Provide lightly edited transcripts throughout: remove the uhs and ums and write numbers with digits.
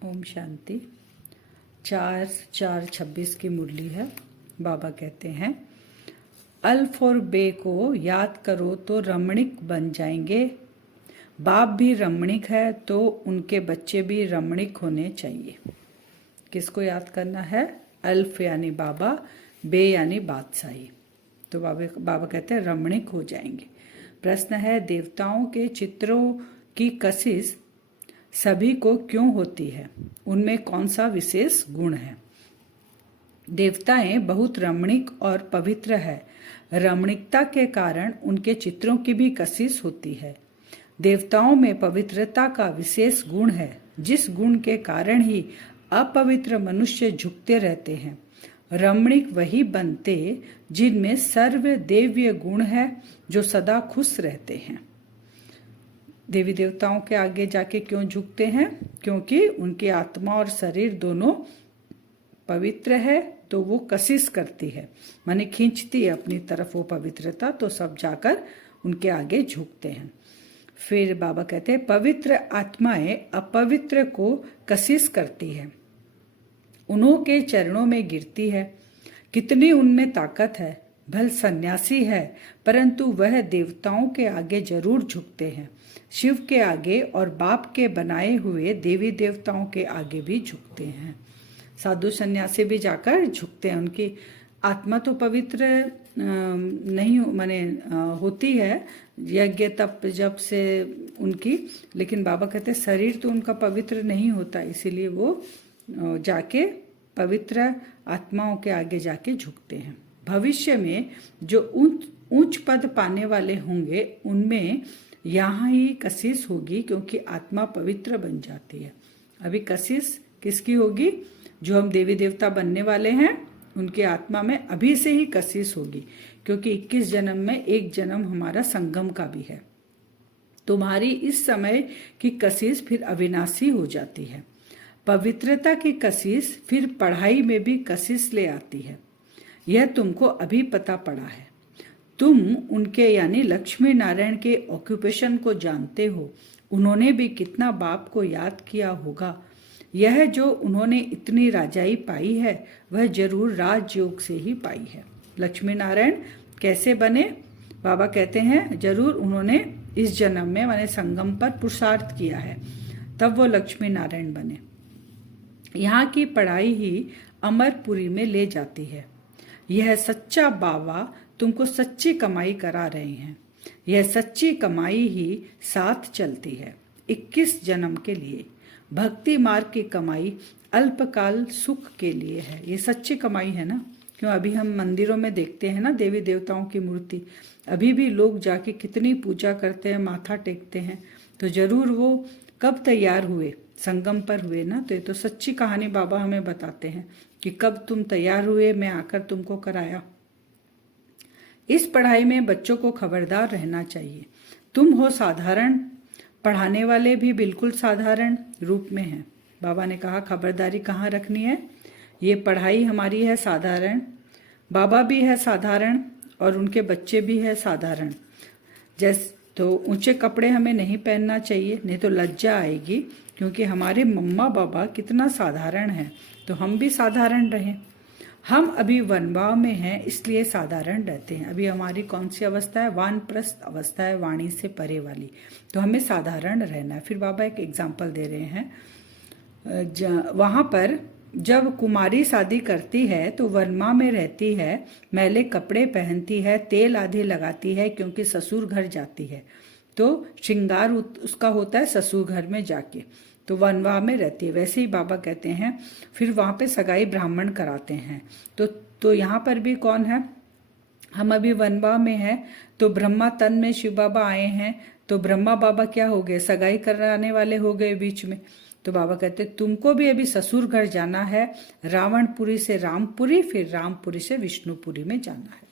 ओम शांति। 4/4/26 की मुरली है। बाबा कहते हैं, अल्फ और बे को याद करो तो रमणीक बन जाएंगे। बाप भी रमणीक है तो उनके बच्चे भी रमणीक होने चाहिए। किसको याद करना है? अल्फ यानी बाबा, बे यानी बादशाही। तो बाबा कहते हैं रमणीक हो जाएंगे। प्रश्न है, देवताओं के चित्रों की कशिश सभी को क्यों होती है? उनमें कौन सा विशेष गुण है? देवताएं बहुत रमणीक और पवित्र है। रमणीकता के कारण उनके चित्रों की भी कशिश होती है। देवताओं में पवित्रता का विशेष गुण है, जिस गुण के कारण ही अपवित्र मनुष्य झुकते रहते हैं। रमणीक वही बनते जिनमें सर्वदेवीय गुण है, जो सदा खुश रहते हैं। देवी देवताओं के आगे जाके क्यों झुकते हैं? क्योंकि उनकी आत्मा और शरीर दोनों पवित्र है, तो वो कशिश करती है, माने खींचती है अपनी तरफ वो पवित्रता, तो सब जाकर उनके आगे झुकते हैं। फिर बाबा कहते हैं, पवित्र आत्माएं अपवित्र को कशिश करती है, उन्हों के चरणों में गिरती है। कितनी उनमें ताकत है। भल सन्यासी है, परंतु वह देवताओं के आगे जरूर झुकते हैं। शिव के आगे और बाप के बनाए हुए देवी देवताओं के आगे भी झुकते हैं। साधु सन्यासी भी जाकर झुकते हैं। उनकी आत्मा तो पवित्र नहीं माने होती है यज्ञ तप जब से उनकी, लेकिन बाबा कहते हैं शरीर तो उनका पवित्र नहीं होता, इसीलिए वो जाके पवित्र आत्माओं के आगे जाके झुकते हैं। भविष्य में जो ऊंच पद पाने वाले होंगे उनमें यहाँ ही कशिश होगी, क्योंकि आत्मा पवित्र बन जाती है। अभी कशिश किसकी होगी? जो हम देवी देवता बनने वाले हैं उनकी आत्मा में अभी से ही कशिश होगी, क्योंकि 21 जन्म में एक जन्म हमारा संगम का भी है। तुम्हारी इस समय की कशिश फिर अविनाशी हो जाती है। पवित्रता की कशिश फिर पढ़ाई में भी कशिश ले आती है। यह तुमको अभी पता पड़ा है। तुम उनके यानी लक्ष्मी नारायण के ऑक्यूपेशन को जानते हो। उन्होंने भी कितना बाप को याद किया होगा। यह जो उन्होंने इतनी राजाई पाई है वह जरूर राजयोग से ही पाई है। लक्ष्मी नारायण कैसे बने? बाबा कहते हैं जरूर उन्होंने इस जन्म में माने संगम पर पुरुषार्थ किया है, तब वो लक्ष्मी नारायण बने। यहाँ की पढ़ाई ही अमरपुरी में ले जाती है। यह सच्चा बाबा तुमको सच्ची कमाई करा रहे हैं। यह सच्ची कमाई ही साथ चलती है 21 जन्म के लिए। भक्ति मार्ग की कमाई अल्पकाल सुख के लिए है। ये सच्ची कमाई है ना। क्यों अभी हम मंदिरों में देखते हैं ना देवी देवताओं की मूर्ति, अभी भी लोग जाके कितनी पूजा करते हैं, माथा टेकते हैं। तो जरूर वो कब तैयार हुए? संगम पर हुए ना। तो ये तो सच्ची कहानी बाबा हमें बताते हैं कि कब तुम तैयार हुए, मैं आकर तुमको कराया। इस पढ़ाई में बच्चों को खबरदार रहना चाहिए। तुम हो साधारण, पढ़ाने वाले भी बिल्कुल साधारण रूप में हैं। बाबा ने कहा खबरदारी कहाँ रखनी है? ये पढ़ाई हमारी है साधारण, बाबा भी है साधारण और उनके बच्चे भी है साधारण। जैसे तो ऊंचे कपड़े हमें नहीं पहनना चाहिए, नहीं तो लज्जा आएगी, क्योंकि हमारे मम्मा बाबा कितना साधारण है, तो हम भी साधारण रहें। हम अभी वनवाह में हैं, इसलिए साधारण रहते हैं। अभी हमारी कौन सी अवस्था है? वानप्रस्थ अवस्था है, वाणी से परे वाली। तो हमें साधारण रहना है। फिर बाबा एक एग्जाम्पल दे रहे हैं। वहां पर जब कुमारी शादी करती है तो वनवाह में रहती है, मैले कपड़े पहनती है, तेल आदि लगाती है, क्योंकि ससुर घर जाती है। तो श्रृंगार उसका होता है ससुर घर में जाके, तो वनवाह में रहती है। वैसे ही बाबा कहते हैं फिर वहां पे सगाई ब्राह्मण कराते हैं। तो यहाँ पर भी कौन है? हम अभी वनवाह में हैं, तो ब्रह्मा तन में शिव बाबा आए हैं, तो ब्रह्मा बाबा क्या हो गए? सगाई कराने वाले हो गए बीच में। तो बाबा कहते तुमको भी अभी ससुर घर जाना है। रावणपुरी से रामपुरी, फिर रामपुरी से विष्णुपुरी में जाना है।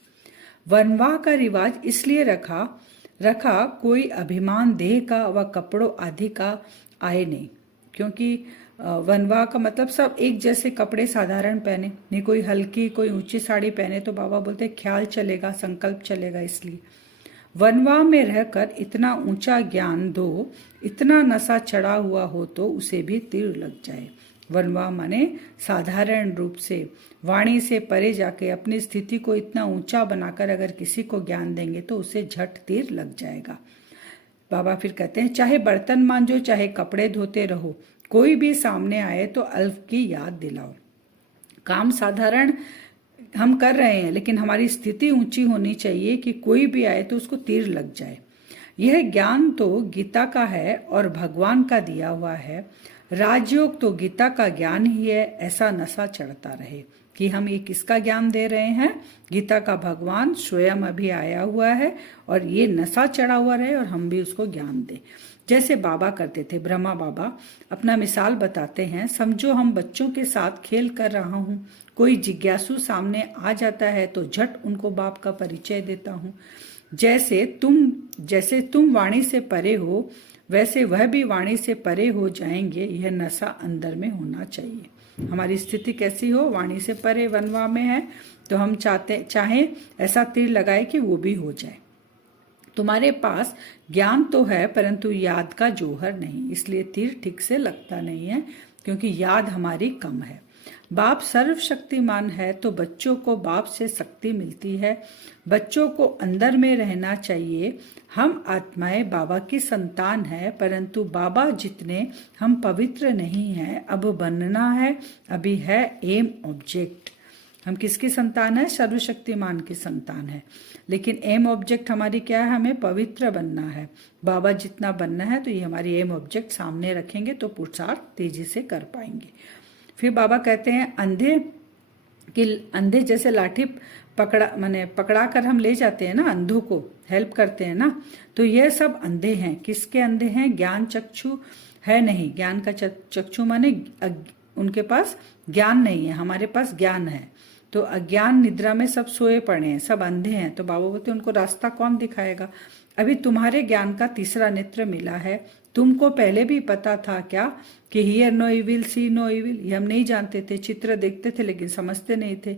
वनवाह का रिवाज इसलिए रखा कोई अभिमान देह का व कपड़ों आदि का आए नहीं, क्योंकि वनवाह का मतलब सब एक जैसे कपड़े साधारण पहने, नहीं कोई हल्की कोई ऊंची साड़ी पहने, तो बाबा बोलते ख्याल चलेगा, संकल्प चलेगा। इसलिए वनवा में रहकर इतना ऊंचा ज्ञान दो, इतना नशा चढ़ा हुआ हो तो उसे भी तीर लग जाए। वनवा माने साधारण रूप से वाणी से परे जाके अपनी स्थिति को इतना ऊंचा बनाकर अगर किसी को ज्ञान देंगे तो उसे झट तीर लग जाएगा। बाबा फिर कहते हैं, चाहे बर्तन मांजो, चाहे कपड़े धोते रहो, कोई भी सामने आए तो अल्फ की याद दिलाओ। काम साधारण हम कर रहे हैं, लेकिन हमारी स्थिति ऊंची होनी चाहिए कि कोई भी आए तो उसको तीर लग जाए। यह ज्ञान तो गीता का है और भगवान का दिया हुआ है। राजयोग तो गीता का ज्ञान ही है। ऐसा नशा चढ़ता रहे कि हम ये किसका ज्ञान दे रहे हैं। गीता का भगवान स्वयं अभी आया हुआ है और ये नशा चढ़ा हुआ रहे और हम भी उसको ज्ञान दें। जैसे बाबा करते थे, ब्रह्मा बाबा अपना मिसाल बताते हैं। समझो हम बच्चों के साथ खेल कर रहा हूँ, कोई जिज्ञासु सामने आ जाता है तो झट उनको बाप का परिचय देता हूँ। जैसे तुम वाणी से परे हो, वैसे वह भी वाणी से परे हो जाएंगे। यह नशा अंदर में होना चाहिए। हमारी स्थिति कैसी हो, वाणी से परे वनवा में है तो हम चाहें ऐसा तीर लगाए कि वो भी हो जाए। तुम्हारे पास ज्ञान तो है परंतु याद का जौहर नहीं, इसलिए तीर ठीक से लगता नहीं है, क्योंकि याद हमारी कम है। बाप सर्वशक्तिमान है तो बच्चों को बाप से शक्ति मिलती है। बच्चों को अंदर में रहना चाहिए। हम आत्माएं बाबा की संतान है, परंतु बाबा जितने हम पवित्र नहीं हैं। अब बनना है, अभी है एम ऑब्जेक्ट। हम किसकी संतान है? सर्वशक्तिमान की संतान है, लेकिन एम ऑब्जेक्ट हमारी क्या है? हमें पवित्र बनना है। बाबा जितना बनना है तो ये हमारी एम ऑब्जेक्ट सामने रखेंगे तो पुरुषार्थ तेजी से कर पाएंगे। फिर बाबा कहते हैं अंधे जैसे लाठी पकड़ा कर हम ले जाते हैं ना, अंधों को हेल्प करते हैं ना, तो यह सब अंधे हैं। किसके अंधे हैं? ज्ञान चक्षु है नहीं। ज्ञान का चक्षु माने उनके पास ज्ञान नहीं है, हमारे पास ज्ञान है। तो अज्ञान निद्रा में सब सोए पड़े हैं, सब अंधे हैं। तो बाबा बोलते उनको रास्ता कौन दिखाएगा? अभी तुम्हारे ज्ञान का तीसरा नेत्र मिला है। तुमको पहले भी पता था क्या कि hear no evil, see no evil? ये हम नहीं जानते थे, चित्र देखते थे लेकिन समझते नहीं थे।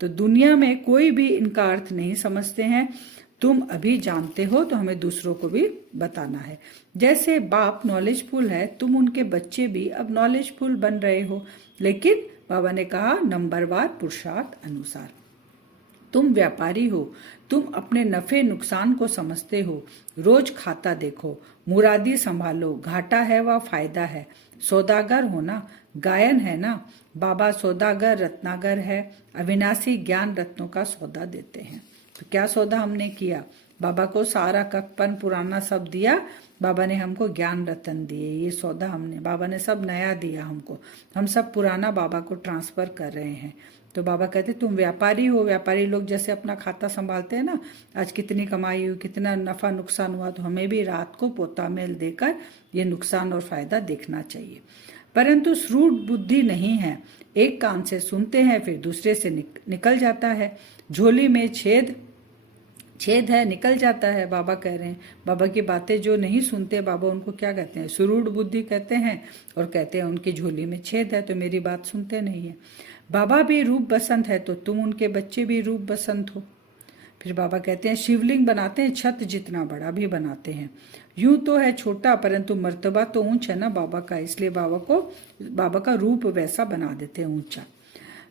तो दुनिया में कोई भी इनका अर्थ नहीं समझते हैं। तुम अभी जानते हो तो हमें दूसरों को भी बताना है। जैसे बाप नॉलेजफुल है, तुम उनके बच्चे भी अब नॉलेजफुल बन रहे हो, लेकिन बाबा ने कहा नंबरवार पुरुषार्थ अनुसार। तुम व्यापारी हो, तुम अपने नफे नुकसान को समझते हो। रोज खाता देखो, मुरादी संभालो, घाटा है व फायदा है। सौदागर हो ना, गायन है ना, बाबा सौदागर रत्नागर है। अविनाशी ज्ञान रत्नों का सौदा देते हैं। तो क्या सौदा हमने किया? बाबा को सारा ककपन पुराना सब दिया, बाबा ने हमको ज्ञान रतन दिए। ये सौदा हमने, बाबा ने सब नया दिया हमको, हम सब पुराना बाबा को ट्रांसफर कर रहे हैं। तो बाबा कहते तुम व्यापारी हो। व्यापारी लोग जैसे अपना खाता संभालते हैं ना, आज कितनी कमाई हुई, कितना नफा नुकसान हुआ, तो हमें भी रात को पोता मेल देकर ये नुकसान और फायदा देखना चाहिए। परंतु श्रूड बुद्धि नहीं है। एक कान से सुनते हैं फिर दूसरे से निकल जाता है। झोली में छेद है, निकल जाता है। बाबा कह रहे हैं, बाबा की बातें जो नहीं सुनते, बाबा उनको क्या कहते हैं? सुरूढ़ बुद्धि कहते हैं, और कहते हैं उनकी झोली में छेद है तो मेरी बात सुनते नहीं है। बाबा भी रूप बसंत है तो तुम उनके बच्चे भी रूप बसंत हो। फिर बाबा कहते हैं शिवलिंग बनाते हैं, छत जितना बड़ा भी बनाते हैं। यूं तो है छोटा, परंतु मर्तबा तो ऊंच है ना बाबा का, इसलिए बाबा का रूप वैसा बना देते हैं, ऊंचा।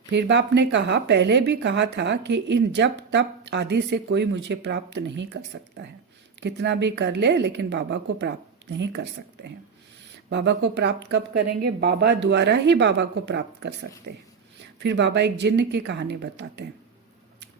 फिर बाप ने कहा, पहले भी कहा था कि इन जप तप आदि से कोई मुझे प्राप्त नहीं कर सकता है। कितना भी कर ले लेकिन बाबा को प्राप्त नहीं कर सकते हैं। बाबा को प्राप्त कब करेंगे? बाबा द्वारा ही बाबा को प्राप्त कर सकते हैं। फिर बाबा एक जिन्न की कहानी बताते हैं।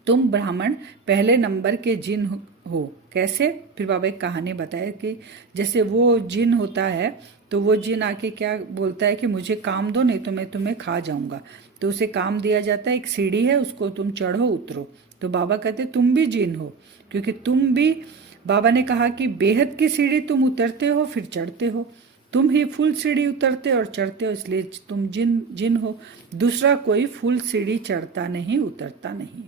तुम ब्राह्मण पहले नंबर के जिन हो। कैसे? फिर बाबा एक कहानी बताए कि जैसे वो जिन होता है तो वो जिन आके क्या बोलता है कि मुझे काम दो, नहीं तो मैं तुम्हें खा जाऊंगा। तो उसे काम दिया जाता है, एक सीढ़ी है, उसको तुम चढ़ो उतरो। तो बाबा कहते तुम भी जिन हो, क्योंकि तुम भी, बाबा ने कहा कि बेहद की सीढ़ी तुम उतरते हो फिर चढ़ते हो। तुम ही फुल सीढ़ी उतरते और चढ़ते हो, इसलिए तुम जिन हो। दूसरा कोई फुल सीढ़ी चढ़ता नहीं, उतरता नहीं।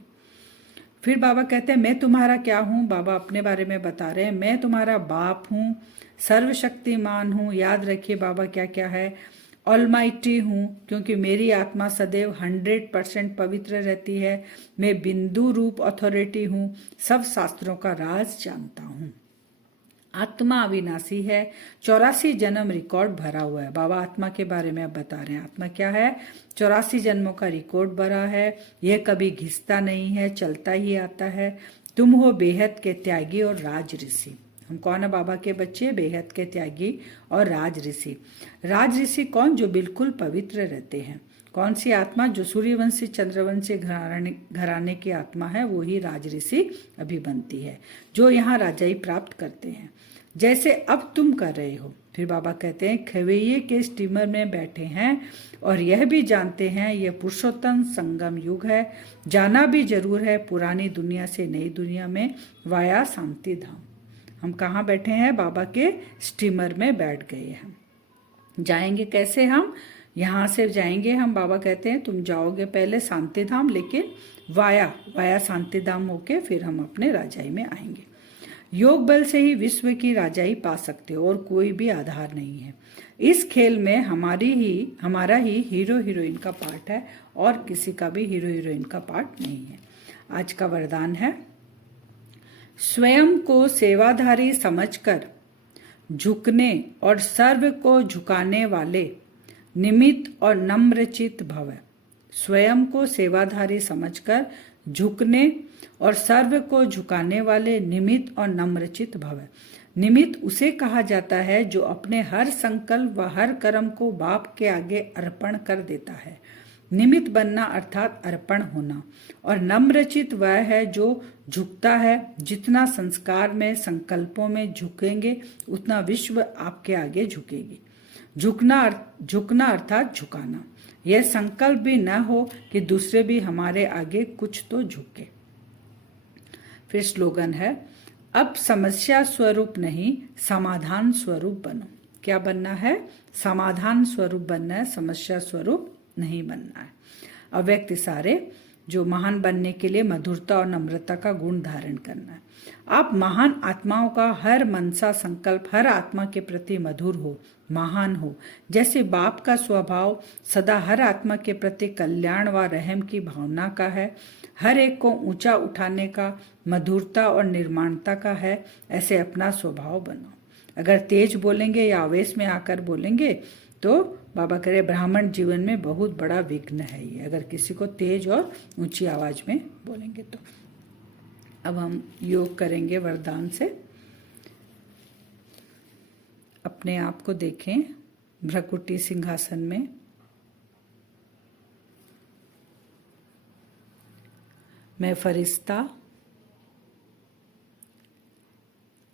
फिर बाबा कहते हैं मैं तुम्हारा क्या हूँ? बाबा अपने बारे में बता रहे हैं, मैं तुम्हारा बाप हूँ, सर्वशक्तिमान हूँ। याद रखिए बाबा क्या क्या है। ऑलमाइटी हूँ क्योंकि मेरी आत्मा सदैव 100% पवित्र रहती है। मैं बिंदु रूप अथॉरिटी हूँ, सब शास्त्रों का राज जानता हूँ। आत्मा अविनाशी है, 84 जन्म रिकॉर्ड भरा हुआ है। बाबा आत्मा के बारे में अब बता रहे हैं। आत्मा क्या है? 84 जन्मों का रिकॉर्ड भरा है। यह कभी घिसता नहीं है, चलता ही आता है। तुम हो बेहद के त्यागी और राज ऋषि। हम कौन है? बाबा के बच्चे, बेहद के त्यागी और राज ऋषि। राज ऋषि कौन? जो बिल्कुल पवित्र रहते हैं। कौन सी आत्मा? जो सूर्यवंशी चंद्रवंशी घराने की आत्मा है, वो ही राज ऋषि अभी बनती है, जो यहाँ राजाई प्राप्त करते हैं, जैसे अब तुम कर रहे हो। फिर बाबा कहते हैं, खवैये के स्टीमर में बैठे हैं और यह भी जानते हैं यह पुरुषोत्तम संगम युग है। जाना भी जरूर है पुरानी दुनिया से नई दुनिया में वाया शांति धाम। हम कहाँ बैठे हैं? बाबा के स्टीमर में बैठ गए हैं। जाएंगे कैसे? हम यहाँ से जाएंगे। हम बाबा कहते हैं तुम जाओगे पहले शांति धाम, लेकिन वाया शांति धाम होके फिर हम अपने राजाई में आएंगे। योग बल से ही विश्व की राजाई पा सकते हो और कोई भी आधार नहीं है। इस खेल में हमारा ही हीरो हीरोइन का पार्ट है और किसी का भी हीरो हीरोइन का पार्ट नहीं है। आज का वरदान है, स्वयं को सेवाधारी समझकर झुकने और सर्व को झुकाने वाले निमित्त और नम्रचित भव। स्वयं को सेवाधारी समझकर झुकने और सर्व को झुकाने वाले निमित्त और नम्रचित भव। निमित्त उसे कहा जाता है जो अपने हर संकल्प व हर कर्म को बाप के आगे अर्पण कर देता है। निमित्त बनना अर्थात अर्पण होना। और नम्रचित वह है जो झुकता है। जितना संस्कार में संकल्पों में झुकेंगे उतना विश्व आपके आगे झुकेगी। झुकना अर्थात झुकाना। यह संकल्प भी न हो कि दूसरे भी हमारे आगे कुछ तो झुके। फिर स्लोगन है, अब समस्या स्वरूप नहीं समाधान स्वरूप बनो। क्या बनना है? समाधान स्वरूप बनना है, समस्या स्वरूप नहीं बनना है। अव्यक्त इशारे, जो महान बनने के लिए मधुरता और नम्रता का गुण धारण करना है। आप महान आत्माओं का हर मनसा संकल्प हर आत्मा के प्रति मधुर हो, महान हो। जैसे बाप का स्वभाव सदा हर आत्मा के प्रति कल्याण व रहम की भावना का है, हर एक को ऊंचा उठाने का, मधुरता और निर्माणता का है, ऐसे अपना स्वभाव बनो। अगर तेज बोलेंगे या आवेश में आकर बोलेंगे तो बाबा करे ब्राह्मण जीवन में बहुत बड़ा विघ्न है ये, अगर किसी को तेज और ऊंची आवाज में बोलेंगे तो। अब हम योग करेंगे वरदान से। अपने आप को देखें भ्रकुटी सिंहासन में। मैं फरिश्ता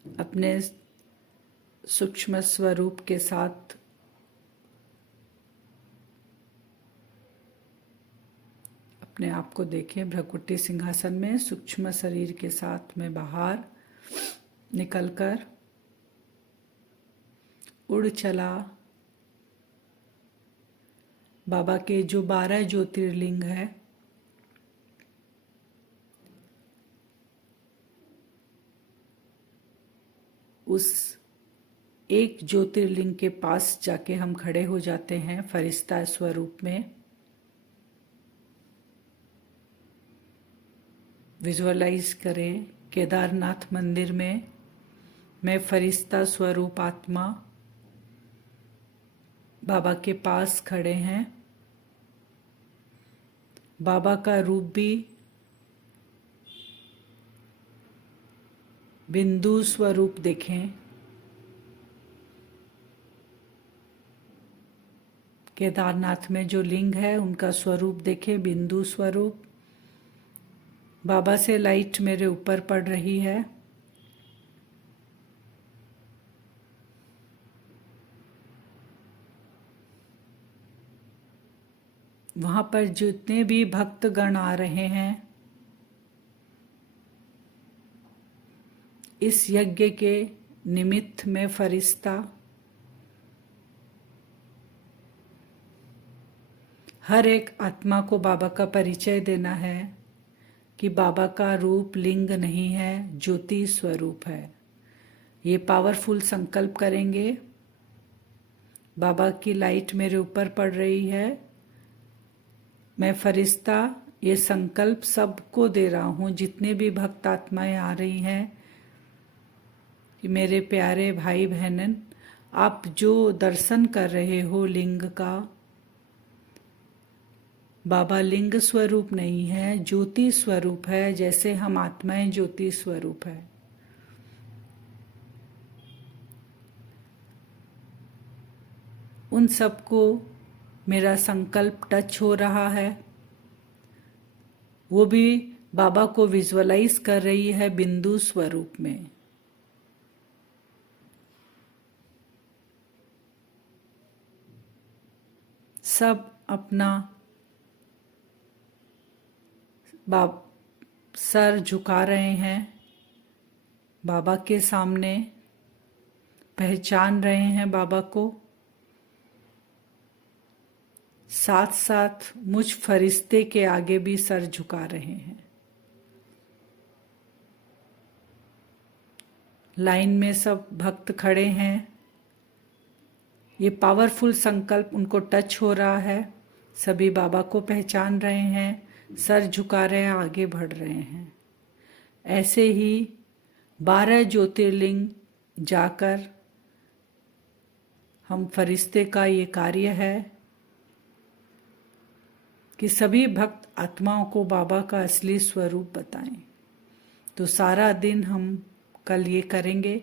अपने सूक्ष्म स्वरूप के साथ अपने आप को देखें भ्रकुटी सिंहासन में। सूक्ष्म शरीर के साथ मैं बाहर निकलकर उड़ चला बाबा के जो 12 ज्योतिर्लिंग है उस एक ज्योतिर्लिंग के पास जाके हम खड़े हो जाते हैं फरिश्ता स्वरूप में। विजुअलाइज करें केदारनाथ मंदिर में मैं फरिश्ता स्वरूप आत्मा बाबा के पास खड़े हैं। बाबा का रूप भी बिंदु स्वरूप देखें। केदारनाथ में जो लिंग है उनका स्वरूप देखें, बिंदु स्वरूप। बाबा से लाइट मेरे ऊपर पड़ रही है। वहां पर जितने भी भक्तगण आ रहे हैं इस यज्ञ के निमित्त में फरिश्ता हर एक आत्मा को बाबा का परिचय देना है कि बाबा का रूप लिंग नहीं है, ज्योति स्वरूप है। ये पावरफुल संकल्प करेंगे बाबा की लाइट मेरे ऊपर पड़ रही है। मैं फरिश्ता ये संकल्प सबको दे रहा हूँ, जितने भी भक्त आत्माएं आ रही हैं, कि मेरे प्यारे भाई बहनन, आप जो दर्शन कर रहे हो लिंग का, बाबा लिंग स्वरूप नहीं है, ज्योति स्वरूप है। जैसे हम आत्माएं ज्योति स्वरूप है। उन सबको मेरा संकल्प टच हो रहा है। वो भी बाबा को विजुअलाइज कर रही है बिंदु स्वरूप में। सब अपना सर झुका रहे हैं बाबा के सामने, पहचान रहे हैं बाबा को। साथ साथ मुझ फरिश्ते के आगे भी सर झुका रहे हैं। लाइन में सब भक्त खड़े हैं। ये पावरफुल संकल्प उनको टच हो रहा है। सभी बाबा को पहचान रहे हैं, सर झुका रहे हैं, आगे बढ़ रहे हैं। ऐसे ही 12 ज्योतिर्लिंग जाकर हम फरिश्ते का ये कार्य है कि सभी भक्त आत्माओं को बाबा का असली स्वरूप बताएं। तो सारा दिन हम कल ये करेंगे,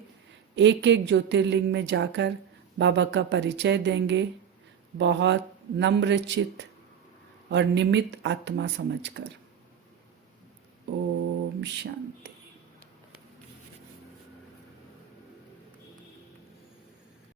एक एक ज्योतिर्लिंग में जाकर बाबा का परिचय देंगे, बहुत नम्रचित और निमित्त आत्मा समझकर। ओम शांति।